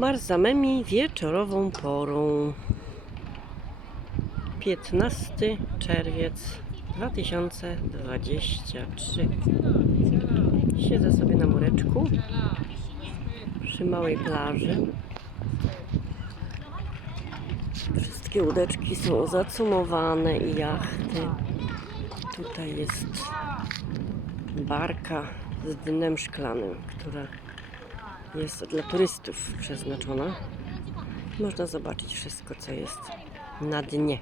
Marzamemi wieczorową porą. 15 czerwiec 2023. Siedzę sobie na mureczku przy małej plaży. Wszystkie łódeczki są zacumowane i jachty. Tutaj jest barka z dnem szklanym, która jest dla turystów przeznaczona. Można zobaczyć wszystko, co jest na dnie.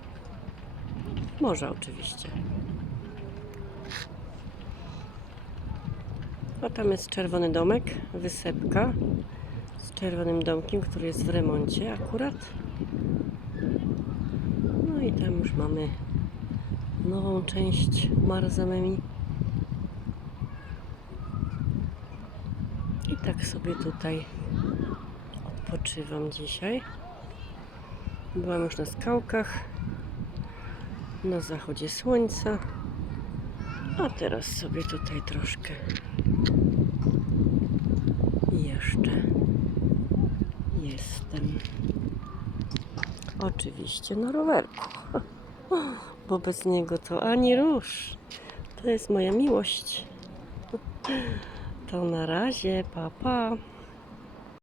Morza oczywiście. A tam jest czerwony domek, wysepka z czerwonym domkiem, który jest w remoncie akurat. No i tam już mamy nową część Marzamemi. Tak sobie tutaj odpoczywam dzisiaj. Byłam już na skałkach, na zachodzie słońca, a teraz sobie tutaj troszkę jeszcze jestem. Oczywiście na rowerku, bo bez niego to ani rusz. To jest moja miłość. To na razie, pa pa.